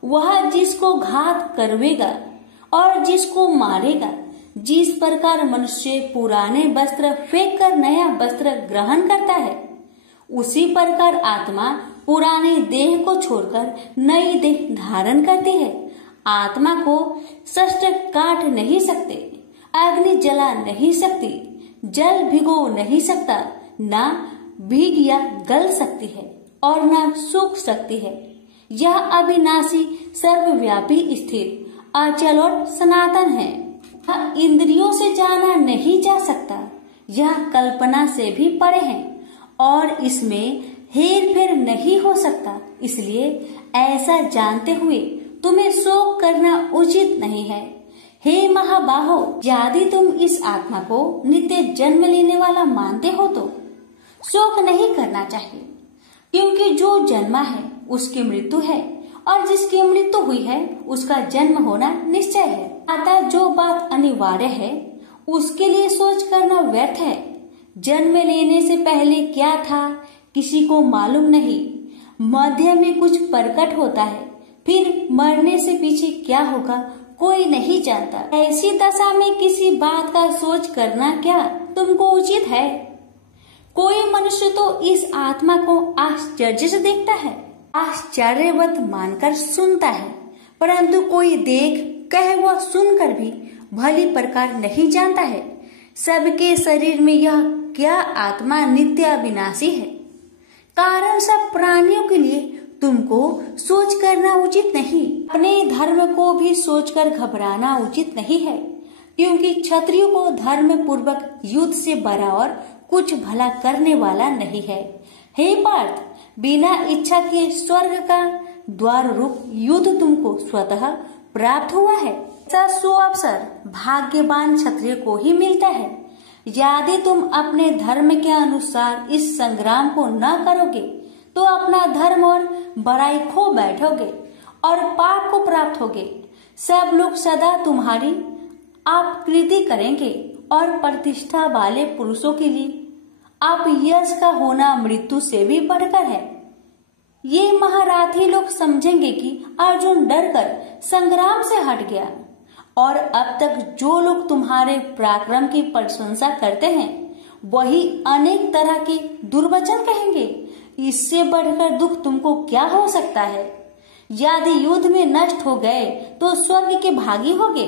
वह जिसको घात करवेगा और जिसको मारेगा, जिस प्रकार मनुष्य पुराने वस्त्र फेंक कर नया वस्त्र ग्रहण करता है, उसी प्रकार आत्मा पुराने देह को छोड़कर नई देह धारण करती है। आत्मा को शस्त्र काट नहीं सकते, अग्नि जला नहीं सकती, जल भिगो नहीं सकता, न भीग या गल सकती है और न सूख सकती है। यह अविनाशी, सर्वव्यापी, स्थिर, अचल और सनातन है। यह इंद्रियों से जाना नहीं जा सकता, यह कल्पना से भी परे है और इसमें हेर फेर नहीं हो सकता। इसलिए ऐसा जानते हुए तुम्हें शोक करना उचित नहीं है। हे महाबाहो, यदि तुम इस आत्मा को नित्य जन्म लेने वाला मानते हो तो शोक नहीं करना चाहिए, क्योंकि जो जन्मा है उसकी मृत्यु है और जिसकी मृत्यु हुई है उसका जन्म होना निश्चय है। अतः जो बात अनिवार्य है उसके लिए सोच करना व्यर्थ है। जन्म लेने से पहले क्या था किसी को मालूम नहीं, मध्य में कुछ प्रकट होता है, फिर मरने से पीछे क्या होगा कोई नहीं जानता। ऐसी दशा में किसी बात का सोच करना क्या तुमको उचित है? कोई मनुष्य तो इस आत्मा को आश्चर्य से देखता है, आश्चर्यवत मानकर सुनता है, परंतु कोई देख कहे वह सुनकर भी भली प्रकार नहीं जानता है सबके शरीर में यह क्या आत्मा नित्य अविनाशी है। कारण सब प्राणियों के लिए तुमको सोच करना उचित नहीं। अपने धर्म को भी सोचकर घबराना उचित नहीं है, क्योंकि क्षत्रियो को धर्म पूर्वक युद्ध से बड़ा और कुछ भला करने वाला नहीं है। हे पार्थ, बिना इच्छा के स्वर्ग का द्वार रूप युद्ध तुमको स्वतः प्राप्त हुआ है। ऐसा सुअवसर भाग्यवान क्षत्रिय को ही मिलता है। यदि तुम अपने धर्म के अनुसार इस संग्राम को न करोगे तो अपना धर्म और बड़ाई खो बैठोगे और पाप को प्राप्त होगे। सब लोग सदा तुम्हारी अपकीर्ति करेंगे और प्रतिष्ठा वाले पुरुषों के लिए अपयश का होना मृत्यु से भी बढ़कर है। ये महारथी लोग समझेंगे कि अर्जुन डरकर संग्राम से हट गया, और अब तक जो लोग तुम्हारे पराक्रम की प्रशंसा करते हैं वही अनेक तरह के दुर्वचन कहेंगे। इससे बढ़कर दुख तुमको क्या हो सकता है? यदि युद्ध में नष्ट हो गए तो स्वर्ग के भागी होगे,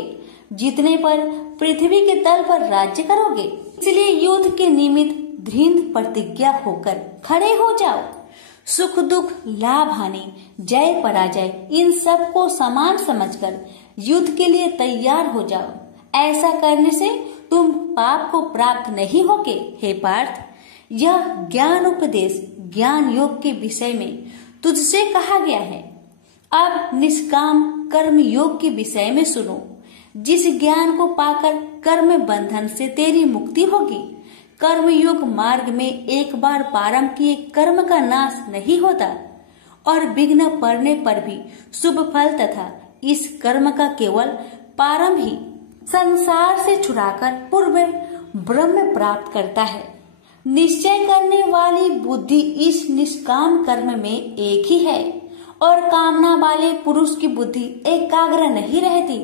जीतने पर पृथ्वी के तल पर राज्य करोगे। इसलिए युद्ध के निमित्त दृढ़ प्रतिज्ञा होकर खड़े हो जाओ। सुख दुख, लाभ हानि, जय पराजय, इन सब को समान समझकर युद्ध के लिए तैयार हो जाओ। ऐसा करने से तुम पाप को प्राप्त नहीं होगे। हे पार्थ, यह ज्ञान उपदेश ज्ञान योग के विषय में तुझसे कहा गया है। अब निष्काम कर्म योग के विषय में सुनो। जिस ज्ञान को पाकर कर्म बंधन से तेरी मुक्ति होगी। कर्म योग मार्ग में एक बार प्रारंभ किए कर्म का नाश नहीं होता और विघ्न पड़ने पर भी शुभ फल तथा इस कर्म का केवल प्रारंभ ही संसार से छुड़ाकर पूर्व ब्रह्म प्राप्त करता है। निश्चय करने वाली बुद्धि इस निष्काम कर्म में एक ही है और कामना वाले पुरुष की बुद्धि एकाग्र नहीं रहती।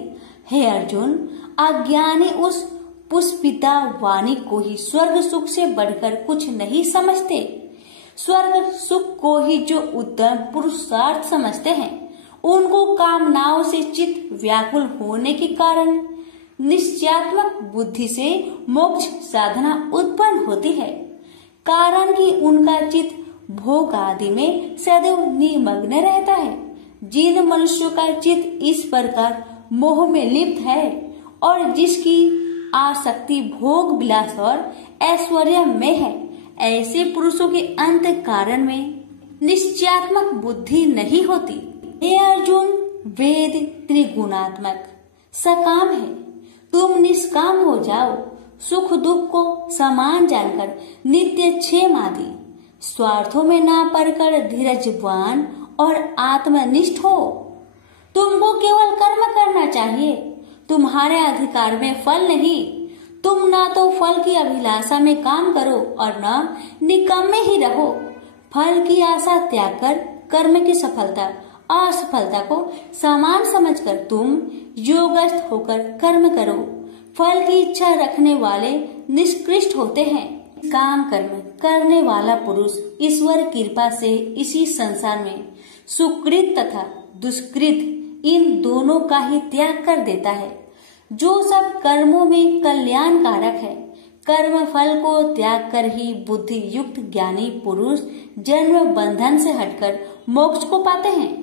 हे अर्जुन, अज्ञानी उस पुष्पिता वाणी को ही स्वर्ग सुख से बढ़कर कुछ नहीं समझते। स्वर्ग सुख को ही जो उत्तम पुरुषार्थ समझते हैं, उनको कामनाओं से चित्त व्याकुल होने के कारण निश्चयात्मक बुद्धि से मोक्ष साधना उत्पन्न होती है। कारण कि उनका चित्त भोग आदि में सदैव निमग्न रहता है। जिन मनुष्यों का चित्त इस प्रकार मोह में लिप्त है और जिसकी आसक्ति भोग विलास और ऐश्वर्य में है, ऐसे पुरुषों के अंत कारण में निश्चयात्मक बुद्धि नहीं होती। हे अर्जुन, वेद त्रिगुणात्मक सकाम है, तुम निष्काम हो जाओ। सुख दुख को समान जानकर नित्य क्षेम आदि स्वार्थों में ना पड़कर धीरजवान और आत्मनिष्ठ हो। तुमको केवल कर्म करना चाहिए, तुम्हारे अधिकार में फल नहीं। तुम ना तो फल की अभिलाषा में काम करो और न निकम्मे ही रहो। फल की आशा त्याग कर कर्म की सफलता असफलता को समान समझकर तुम योगस्थ होकर कर्म करो। फल की इच्छा रखने वाले निष्कृष्ट होते हैं। काम कर्म करने वाला पुरुष ईश्वर कृपा से इसी संसार में सुकृत तथा दुष्कृत इन दोनों का ही त्याग कर देता है। जो सब कर्मों में कल्याणकारक है, कर्म फल को त्याग कर ही बुद्धि युक्त ज्ञानी पुरुष जन्म बंधन से हटकर मोक्ष को पाते हैं।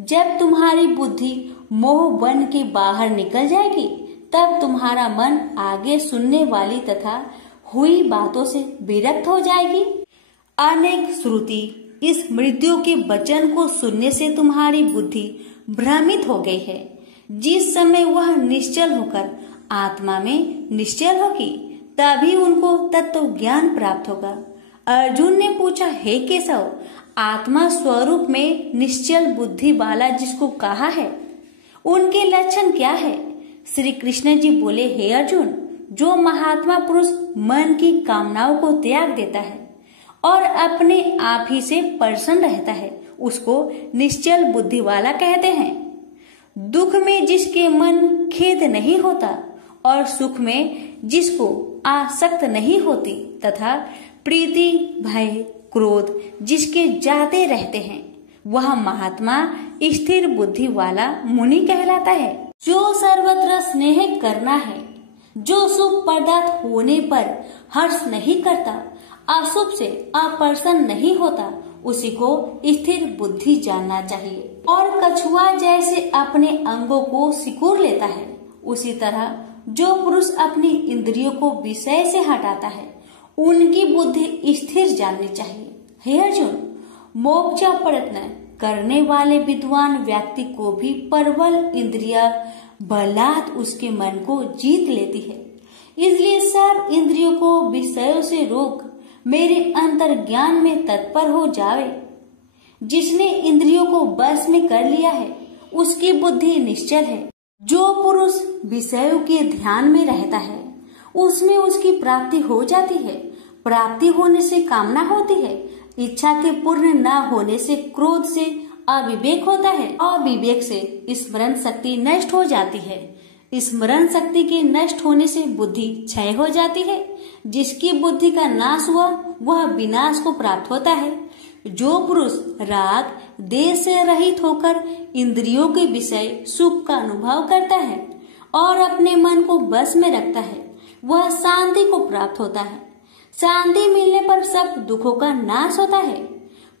जब तुम्हारी बुद्धि मोह बन के बाहर निकल जाएगी, तब तुम्हारा मन आगे सुनने वाली तथा हुई बातों से विरक्त हो जाएगी। अनेक श्रुति इस मृत्यु के वचन को सुनने से तुम्हारी बुद्धि भ्रमित हो गई है। जिस समय वह निश्चल होकर आत्मा में निश्चल होगी, तभी उनको तत्व ज्ञान प्राप्त होगा। अर्जुन ने पूछा, हे केशव, आत्मा स्वरूप में निश्चल बुद्धि वाला जिसको कहा है, उनके लक्षण क्या है? श्री कृष्ण जी बोले, हे अर्जुन, जो महात्मा पुरुष मन की कामनाओं को त्याग देता है और अपने आप ही से प्रसन्न रहता है, उसको निश्चल बुद्धि वाला कहते हैं। दुख में जिसके मन खेद नहीं होता और सुख में जिसको आसक्त नहीं होती तथा प्रीति भय क्रोध जिसके जाते रहते हैं, वह महात्मा स्थिर बुद्धि वाला मुनि कहलाता है। जो सर्वत्र स्नेह करना है, जो शुभ पदार्थ होने पर हर्ष नहीं करता, अशुभ से अप्रसन्न नहीं होता, उसी को स्थिर बुद्धि जानना चाहिए। और कछुआ जैसे अपने अंगों को सिकुड़ लेता है, उसी तरह जो पुरुष अपनी इंद्रियों को विषय से हटाता है, उनकी बुद्धि स्थिर जाननी चाहिए। हे अर्जुन, मोक्ष प्रयत्न करने वाले विद्वान व्यक्ति को भी प्रबल इंद्रिया बलात् उसके मन को जीत लेती है। इसलिए सब इंद्रियों को विषयों से रोक मेरे अंतर ज्ञान में तत्पर हो जावे। जिसने इंद्रियों को बस में कर लिया है, उसकी बुद्धि निश्चल है। जो पुरुष विषयों के ध्यान में रहता है, उसमें उसकी प्राप्ति हो जाती है। प्राप्ति होने से कामना होती है, इच्छा के पूर्ण न होने से क्रोध से अविवेक होता है, अविवेक से स्मरण शक्ति नष्ट हो जाती है, स्मरण शक्ति के नष्ट होने से बुद्धि क्षय हो जाती है। जिसकी बुद्धि का नाश हुआ, वह विनाश को प्राप्त होता है। जो पुरुष राग देश से रहित होकर इंद्रियों के विषय सुख का अनुभव करता है और अपने मन को बस में रखता है, वह शांति को प्राप्त होता है। शांति मिलने पर सब दुखों का नाश होता है।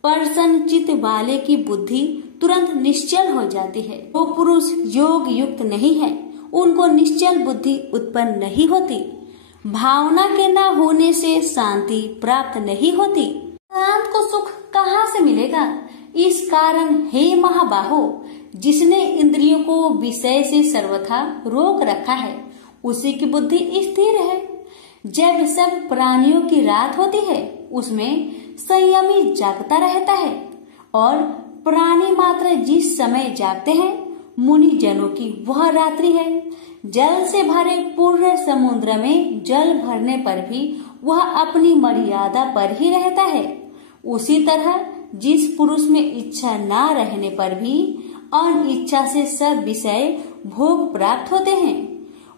प्रसन्न चित्त वाले की बुद्धि तुरंत निश्चल हो जाती है। वो पुरुष योग युक्त नहीं है, उनको निश्चल बुद्धि उत्पन्न नहीं होती। भावना के न होने से शांति प्राप्त नहीं होती। शांत को सुख कहाँ से मिलेगा? इस कारण हे महाबाहो, जिसने इंद्रियों को विषय से सर्वथा रोक रखा है, उसी की बुद्धि स्थिर है। जब सब प्राणियों की रात होती है, उसमें संयमी जागता रहता है और प्राणी मात्र जिस समय जागते हैं, मुनि जनों की वह रात्रि है। जल से भरे पूर्ण समुद्र में जल भरने पर भी वह अपनी मर्यादा पर ही रहता है। उसी तरह जिस पुरुष में इच्छा न रहने पर भी अनिच्छा से सब विषय भोग प्राप्त होते हैं,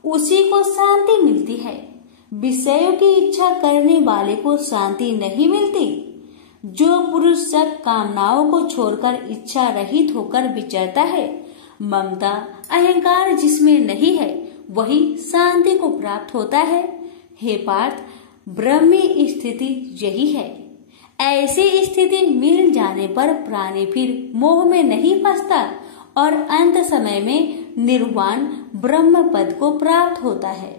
उसी को शांति मिलती है। विषयों की इच्छा करने वाले को शांति नहीं मिलती। जो पुरुष सब कामनाओं को छोड़कर इच्छा रहित होकर विचरता है, ममता अहंकार जिसमें नहीं है, वही शांति को प्राप्त होता है। हे पार्थ, ब्रह्मी स्थिति यही है। ऐसी स्थिति मिल जाने पर प्राणी फिर मोह में नहीं फंसता और अंत समय में निर्वाण ब्रह्म पद को प्राप्त होता है।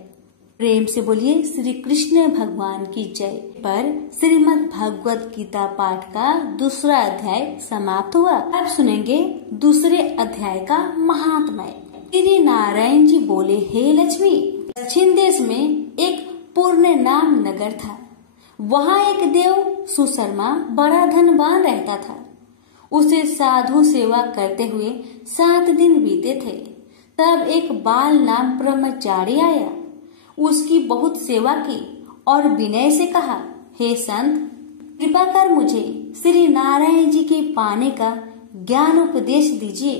प्रेम से बोलिए श्री कृष्ण भगवान की जय। पर श्रीमद् भगवत गीता पाठ का दूसरा अध्याय समाप्त हुआ। अब सुनेंगे दूसरे अध्याय का महात्म्य। श्री नारायण जी बोले, हे लक्ष्मी, दक्षिण देश में एक पूर्ण नाम नगर था। वहाँ एक देव सुशर्मा बड़ा धनवान रहता था। उसे साधु सेवा करते हुए 7 दिन बीते थे। तब एक बाल नाम ब्रह्मचारी आया। उसकी बहुत सेवा की और विनय से कहा, हे संत, कृपा कर मुझे श्री नारायण जी के पाने का ज्ञान उपदेश दीजिए।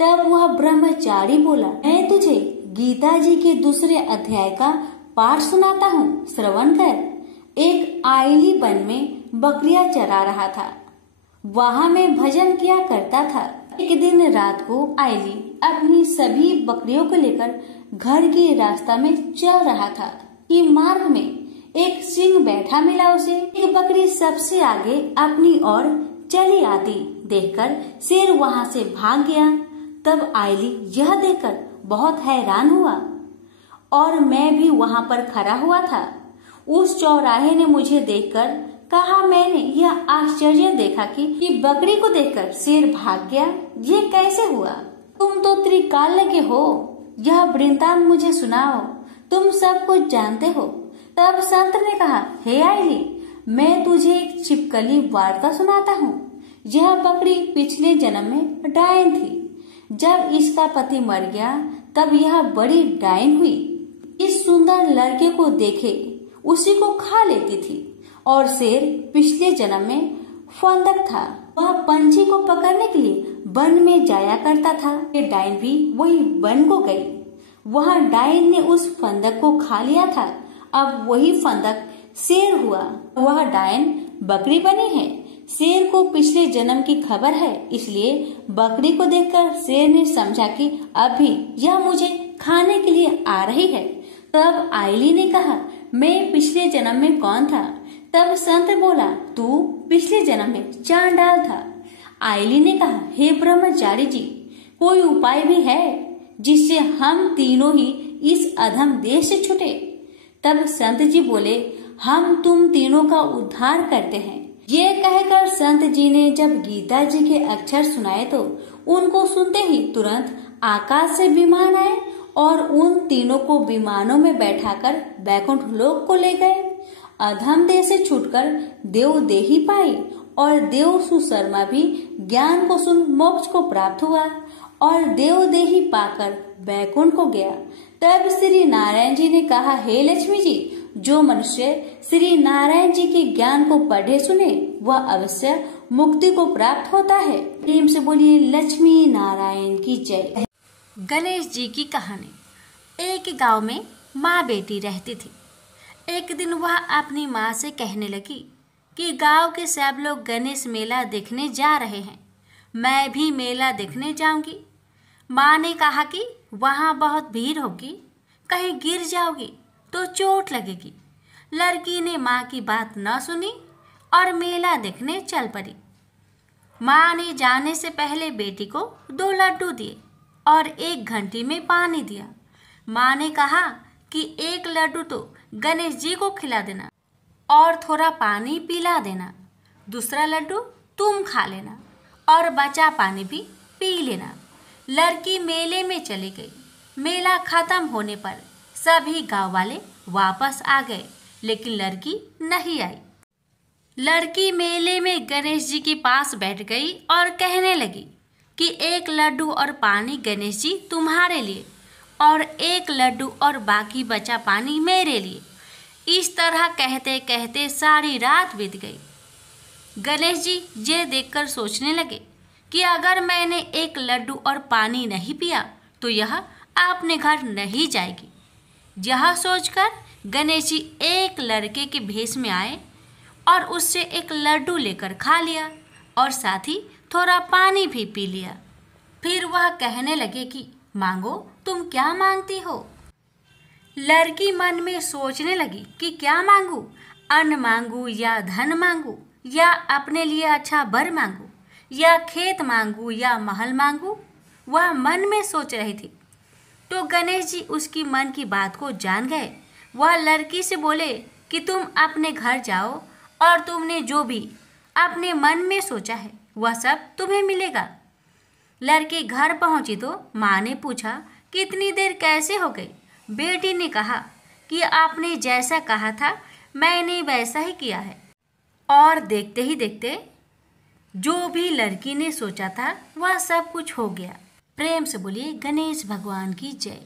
तब वह ब्रह्मचारी बोला, मैं तुझे गीता जी के दूसरे अध्याय का पाठ सुनाता हूँ, श्रवण कर। एक आइली वन में बकरियां चरा रहा था। वहाँ मैं भजन किया करता था। एक दिन रात को आइली अपनी सभी बकरियों को लेकर घर के रास्ता में चल रहा था कि मार्ग में एक सिंह बैठा मिला उसे। एक बकरी सबसे आगे अपनी ओर चली आती देखकर शेर वहाँ से भाग गया। तब आइली यह देखकर बहुत हैरान हुआ और मैं भी वहाँ पर खड़ा हुआ था। उस चौराहे ने मुझे देखकर कहा, मैंने यह आश्चर्य देखा कि बकरी को देखकर शेर भाग गया। ये कैसे हुआ? तुम तो त्रिकाल के हो, यह वृत्तांत मुझे सुनाओ, तुम सब कुछ जानते हो। तब संत ने कहा, हे आइली, मैं तुझे एक छिपकली वार्ता सुनाता हूँ। यह बकरी पिछले जन्म में डायन थी। जब इसका पति मर गया तब यह बड़ी डायन हुई। इस सुंदर लड़के को देखे उसी को खा लेती थी। और शेर पिछले जन्म में फंदक था। वह पंछी को पकड़ने के लिए वन में जाया करता था। ये डायन भी वही वन को गई। वह डायन ने उस फंदक को खा लिया था। अब वही फंदक शेर हुआ। वह डायन बकरी बनी है। शेर को पिछले जन्म की खबर है, इसलिए बकरी को देखकर शेर ने समझा कि अभी यह मुझे खाने के लिए आ रही है। तब आइली ने कहा, मैं पिछले जन्म में कौन था? तब संत बोला, तू पिछले जन्म में चांडाल था। आइली ने कहा, हे ब्रह्मचारी जी, कोई उपाय भी है जिससे हम तीनों ही इस अधम देश से छूटे? तब संत जी बोले, हम तुम तीनों का उद्धार करते हैं। ये कहकर संत जी ने जब गीता जी के अक्षर सुनाए तो उनको सुनते ही तुरंत आकाश से विमान आए और उन तीनों को विमानों में बैठाकर बैकुंठ लोक को ले गए। अधम देह से छूटकर देव देही पाई और देव सुशर्मा भी ज्ञान को सुन मोक्ष को प्राप्त हुआ और देव देही पाकर बैकुंठ को गया। तब श्री नारायण जी ने कहा, हे लक्ष्मी जी, जो मनुष्य श्री नारायण जी के ज्ञान को पढ़े सुने वह अवश्य मुक्ति को प्राप्त होता है। प्रेम से बोलिए लक्ष्मी नारायण की जय। गणेश जी की कहानी। एक गांव में माँ बेटी रहती थी। एक दिन वह अपनी माँ से कहने लगी कि गांव के सब लोग गणेश मेला देखने जा रहे हैं, मैं भी मेला देखने जाऊंगी। माँ ने कहा कि वहाँ बहुत भीड़ होगी, कहीं गिर जाओगी तो चोट लगेगी। लड़की ने माँ की बात न सुनी और मेला देखने चल पड़ी। माँ ने जाने से पहले बेटी को 2 लड्डू दिए और 1 घंटी में पानी दिया। माँ ने कहा कि 1 लड्डू तो गणेश जी को खिला देना और थोड़ा पानी पिला देना, दूसरा लड्डू तुम खा लेना और बचा पानी भी पी लेना। लड़की मेले में चली गई। मेला खत्म होने पर सभी गांव वाले वापस आ गए, लेकिन लड़की नहीं आई। लड़की मेले में गणेश जी के पास बैठ गई और कहने लगी कि 1 लड्डू और पानी गणेश जी तुम्हारे लिए और 1 लड्डू और बाकी बचा पानी मेरे लिए। इस तरह कहते कहते सारी रात बीत गई। गणेश जी ये देखकर सोचने लगे कि अगर मैंने 1 लड्डू और पानी नहीं पिया तो यह अपने घर नहीं जाएगी। यह सोचकर गणेश जी एक लड़के के भेष में आए और उससे एक लड्डू लेकर खा लिया और साथ ही थोड़ा पानी भी पी लिया। फिर वह कहने लगे कि मांगो, तुम क्या मांगती हो। लड़की मन में सोचने लगी कि क्या मांगू, अन्न मांगू या धन मांगू या अपने लिए अच्छा वर मांगू या खेत मांगू या महल मांगू। वह मन में सोच रही थी। तो गणेश जी उसकी मन की बात को जान गए। वह लड़की से बोले कि तुम अपने घर जाओ और तुमने जो भी अपने मन में सोचा है वह सब तुम्हें मिलेगा। लड़की घर पहुंची तो माँ ने पूछा कि इतनी देर कैसे हो गई। बेटी ने कहा कि आपने जैसा कहा था मैंने वैसा ही किया है। और देखते ही देखते जो भी लड़की ने सोचा था वह सब कुछ हो गया। प्रेम से बोलिए गणेश भगवान की जय।